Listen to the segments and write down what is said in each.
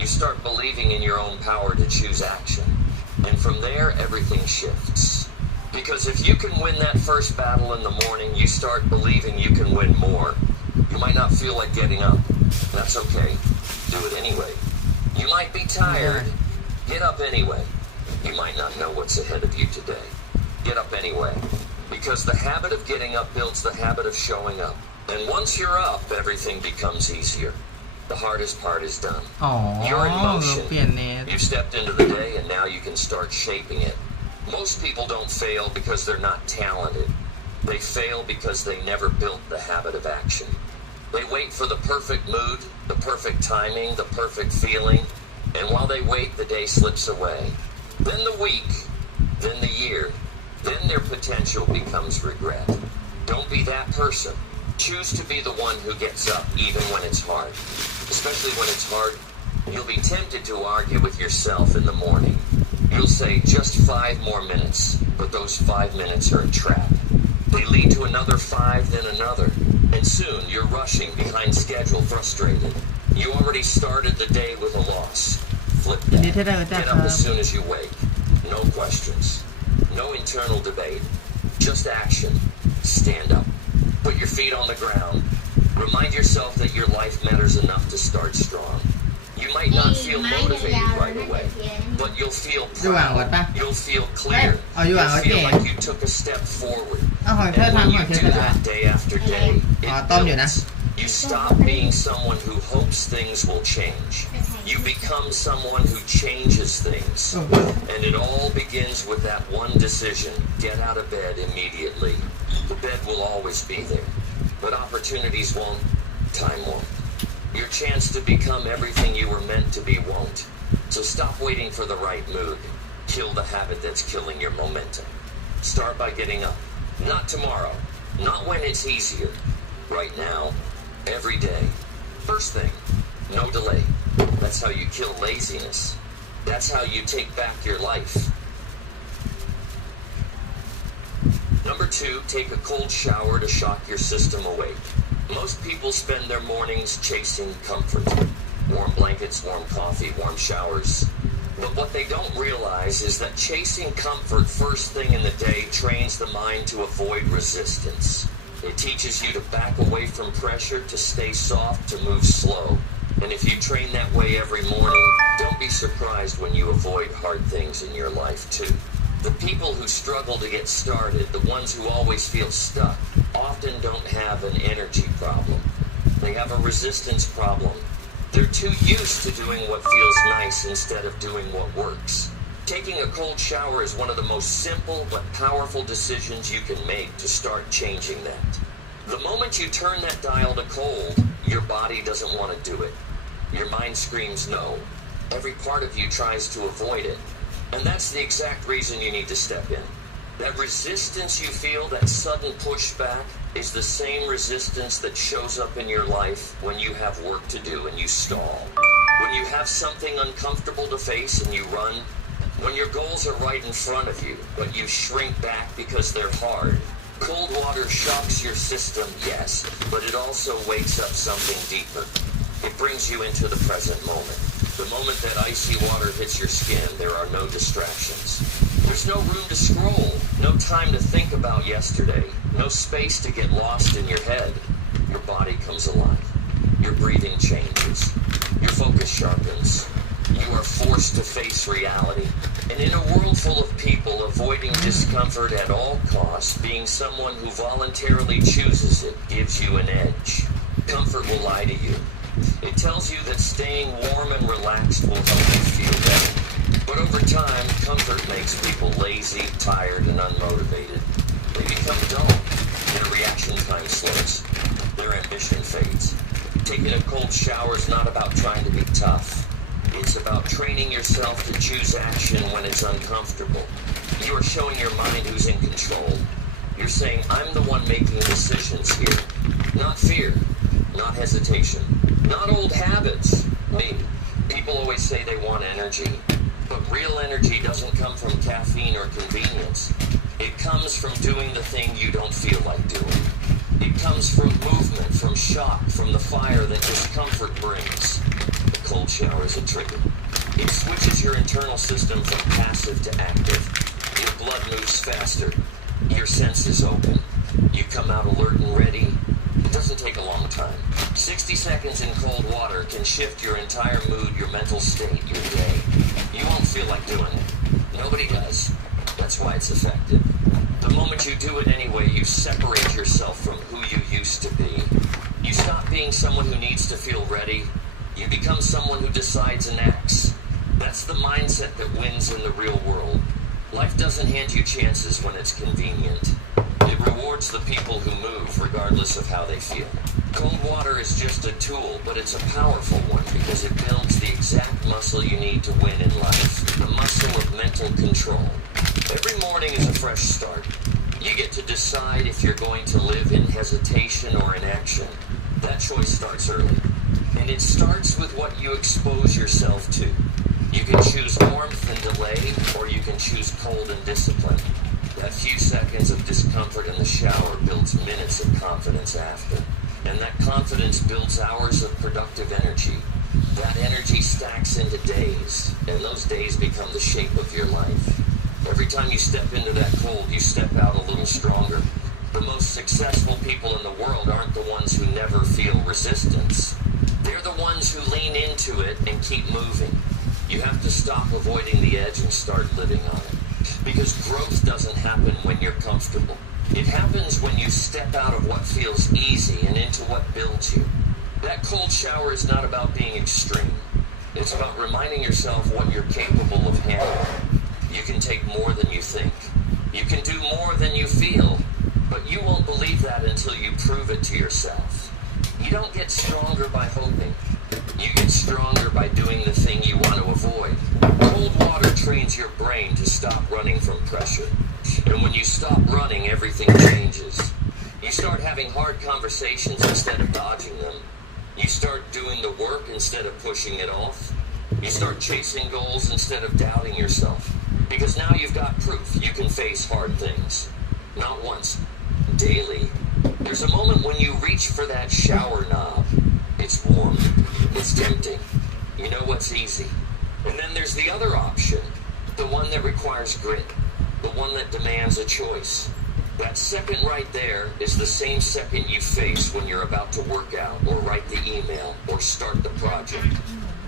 You start believing in your own power to choose action. And from there, everything shifts. Because if you can win that first battle in the morning, you start believing you can win more. You might not feel like getting up. That's okay. Do it anyway. You might be tired. Get up anyway. You might not know what's ahead of you today. Get up anyway. Because the habit of getting up builds the habit of showing up. And once you're up, everything becomes easier. The hardest part is done. You're in motion. You've stepped into the day and now you can start shaping it. Most people don't fail because they're not talented. They fail because they never built the habit of action. They wait for the perfect mood, the perfect timing, the perfect feeling, and while they wait, the day slips away. Then the week, then the year, then their potential becomes regret. Don't be that person. Choose to be the one who gets up even when it's hard. Especially when it's hard, you'll be tempted to argue with yourself in the morning. You'll say, just 5 more minutes, but those 5 minutes are a trap. They lead to another 5, then another. And soon, you're rushing behind schedule, frustrated. You already started the day with a loss. Flip that. Get up as soon as you wake. No questions. No internal debate. Just action. Stand up. Put your feet on the ground. Remind yourself that your life matters enough to start strong. You might not feel motivated right away, but you'll feel proud. You'll feel clear. You'll feel like you took a step forward. And when you do that day after day, it builds. You stop being someone who hopes things will change. You become someone who changes things. And it all begins with that one decision. Get out of bed immediately. The bed will always be there. But opportunities won't. Time won't. Your chance to become everything you were meant to be won't. So stop waiting for the right mood. Kill the habit that's killing your momentum. Start by getting up. Not tomorrow. Not when it's easier. Right now. Every day. First thing. No delay. That's how you kill laziness. That's how you take back your life. Number 2, take a cold shower to shock your system awake. Most people spend their mornings chasing comfort. Warm blankets, warm coffee, warm showers. But what they don't realize is that chasing comfort first thing in the day trains the mind to avoid resistance. It teaches you to back away from pressure, to stay soft, to move slow. And if you train that way every morning, don't be surprised when you avoid hard things in your life too. The people who struggle to get started, the ones who always feel stuck, often don't have an energy problem. They have a resistance problem. They're too used to doing what feels nice instead of doing what works. Taking a cold shower is one of the most simple but powerful decisions you can make to start changing that. The moment you turn that dial to cold, your body doesn't want to do it. Your mind screams no. Every part of you tries to avoid it. And that's the exact reason you need to step in. That resistance you feel, that sudden pushback, is the same resistance that shows up in your life when you have work to do and you stall. When you have something uncomfortable to face and you run. When your goals are right in front of you, but you shrink back because they're hard. Cold water shocks your system, yes, but it also wakes up something deeper. It brings you into the present moment. The moment that icy water hits your skin, there are no distractions. There's no room to scroll, no time to think about yesterday, no space to get lost in your head. Your body comes alive. Your breathing changes. Your focus sharpens. You are forced to face reality. And in a world full of people avoiding discomfort at all costs, being someone who voluntarily chooses it gives you an edge. Comfort will lie to you. It tells you that staying warm and relaxed will help you feel better. But over time, comfort makes people lazy, tired, and unmotivated. They become dull. Their reaction time slows. Their ambition fades. Taking a cold shower is not about trying to be tough. It's about training yourself to choose action when it's uncomfortable. You are showing your mind who's in control. You're saying, I'm the one making decisions here. Not fear, not hesitation, not old habits. Me. People always say they want energy, but real energy doesn't come from caffeine or convenience. It comes from doing the thing you don't feel like doing. It comes from movement, from shock, from the fire that discomfort brings. A cold shower is a trigger. It switches your internal system from passive to active. Your blood moves faster. Your senses open. You come out alert and ready. It doesn't take a long time. 60 seconds in cold water can shift your entire mood, your mental state, your day. You won't feel like doing it. Nobody does. That's why it's effective. The moment you do it anyway, you separate yourself from who you used to be. You stop being someone who needs to feel ready. You become someone who decides and acts. That's the mindset that wins in the real world. Life doesn't hand you chances when it's convenient. It rewards the people who move regardless of how they feel. Cold water is just a tool, but it's a powerful one because it builds the exact muscle you need to win in life, the muscle of mental control. Every morning is a fresh start. You get to decide if you're going to live in hesitation or in action. That choice starts early. And it starts with what you expose yourself to. You can choose warmth and delay, or you can choose cold and discipline. That few seconds of discomfort in the shower builds minutes of confidence after. And that confidence builds hours of productive energy. That energy stacks into days, and those days become the shape of your life. Every time you step into that cold, you step out a little stronger. The most successful people in the world aren't the ones who never feel resistance. They're the ones who lean into it and keep moving. You have to stop avoiding the edge and start living on it. Because growth doesn't happen when you're comfortable. It happens when you step out of what feels easy and into what builds you. That cold shower is not about being extreme. It's about reminding yourself what you're capable of handling. You can take more than you think. You can do more than you feel. But you won't believe that until you prove it to yourself. You don't get stronger by hoping. You get stronger by doing the thing you want to avoid. Cold water trains your brain to stop running from pressure. And when you stop running, everything changes. You start having hard conversations instead of dodging them. You start doing the work instead of pushing it off. You start chasing goals instead of doubting yourself. Because now you've got proof you can face hard things. Not once, daily. There's a moment when you reach for that shower knob. It's warm. It's tempting. You know what's easy. And then there's the other option. The one that requires grit. The one that demands a choice. That second right there is the same second you face when you're about to work out or write the email or start the project.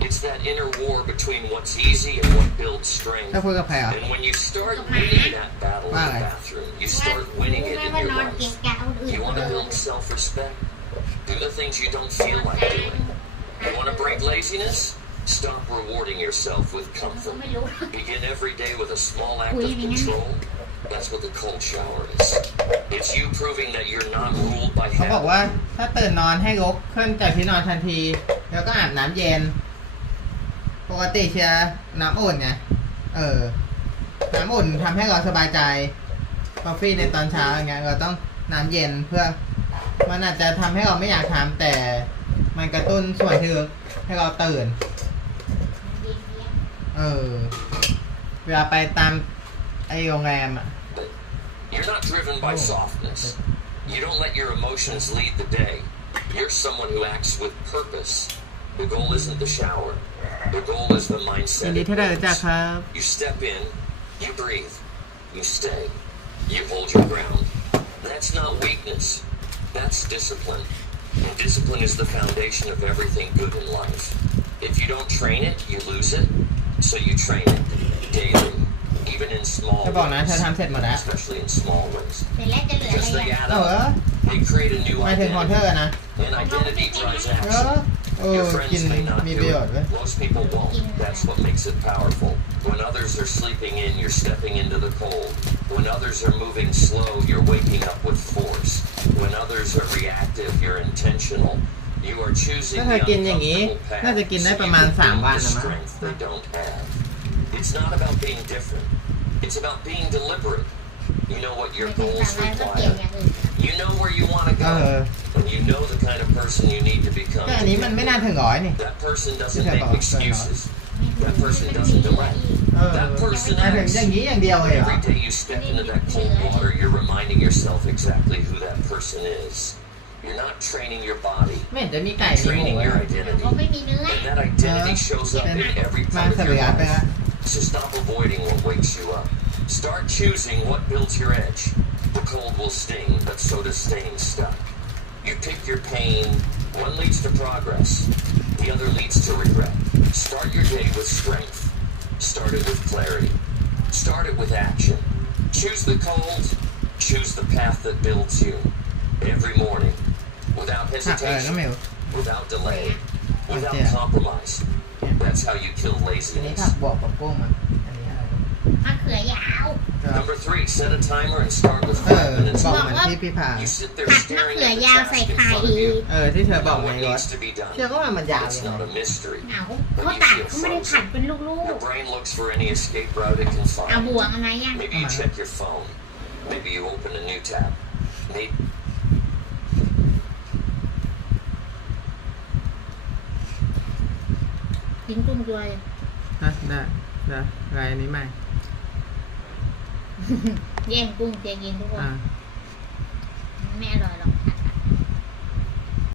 It's that inner war between what's easy and what builds strength. ถ้าคุยกับใครอ่ะ And when you start winning that battle in the bathroom, you start winning it in your life. You want to build self-respect? Do the things you don't feel like doing. You want to break laziness? Stop rewarding yourself with comfort. Begin every day with a small act of control. That's what the cold shower is. It's you proving that you're not ruled by เขาบอกว่า habit. ถ้าตื่นนอนให้ลุกขึ้นจากที่นอนทันที แล้วก็อาบน้ำเย็น ปกติเชียร์น้ำอุ่นไงน้ำอุ่นทำให้เราสบายใจกาแฟในตอนเช้าอย่างเงี้ยเราต้องน้ำเย็นเพื่อมันอาจจะทำให้เราไม่อยากทำแต่มันกระตุ้นส่วนที่ลึกให้เราตื่นเวลาไปตามไอโรงแรมอ่ะ You're not driven by softness. You don't let your emotions lead the day. You're someone who acts with purpose. The goal isn't the shower. The goal is the mindset. ยินดีที่ได้รู้จักครับ You step in, you breathe, you stay, you hold your ground. That's not weakness. That's discipline. And discipline is the foundation of everything good in life. If you don't train it, you lose it. So you train it daily, even in small จะบอกนะเธอ ways, ทำเสร็จหมดแล้ว especially in small ways. เสร็จแล้วจะเหลือ Because อะไร they อ่ะ add up. They create a new หมายถึงของเธ identity. อนะ And identity drives เอ action. อ Your กิน friends may not มี do ประโยชน์ it. เว้ย Most people won't. That's what makes it powerful. When others are sleeping in, you're stepping into the cold. When others are moving slow, you're waking up with force. When others are reactive, you're intentional. You are choosing ถ้า the เธอกินอย่างนี้ uncomfortable น่าจะ path กิน so ได้ you ประมาณ can 3 build วัน the นะมั้ง strength they don't have. It's not about being different. It's about being deliberate. You know what your ไม่ถึง goals 3 วันก็เปลี่ยน require. อย่างอื่น You know where you want to เอ go. อ And you know the kind of person you need to become. แต่อันนี้มันไม่น่าถึง100นี่ That person doesn't Yeah, make but- excuses. ไม่ That ถึง person มัน doesn't มีเหลือ delay. อีก That person หมายถึง acts. อย่างนี้อย่างเดียวเลยเหรอ Every day you step into that cold water, you're reminding yourself exactly who that person is. You're not training your body. ไม่เห็นจะมีไก่ You're มีหมู training อะ your เขา identity. ไม่มีเนื้อ And that identity shows up in every มา part เส of บี your ยไปละ life. So stop avoiding what wakes you up. Start choosing what builds your edge. The cold will sting, but so does staying stuck. You pick your pain. One leads to progress. The other leads to regret. Start your day with strength. Start it with clarity. Start it with action. Choose the cold. Choose the path that builds you. Every morning. Without ผักก็ hesitation. ไม่รู้ Without delay. Without Yeah. compromise. That's how you kill อันนี้ laziness. ผักบวกกับกุ้งมันอันนี้อะไร มะเขือยาว ก็ Number 3, set a timer and start with 5 minutes. บอกเหมือนที่พี่พา You sit there ผัดมะ staring เขือ at the ยาว task ใส่ in ไข่ front of you. ที่เธอบอก Know ใน what รถ needs to be done. เชื่อก็ว่ามันยาว It's ยังไง not a mystery. เอาเขาตัดเขาไม่ได้ผัดเป็นลู Your ก brain looks for any escape route it can ๆเอา find. บ่วงอะไรอ่ะ Maybe you check your phone. Maybe you open a new tab. Maybe กินกุ้งด้วย ได้อะไรอันนี้ใหม่ แย่งกุ้งเจียกินทุกคน อ่า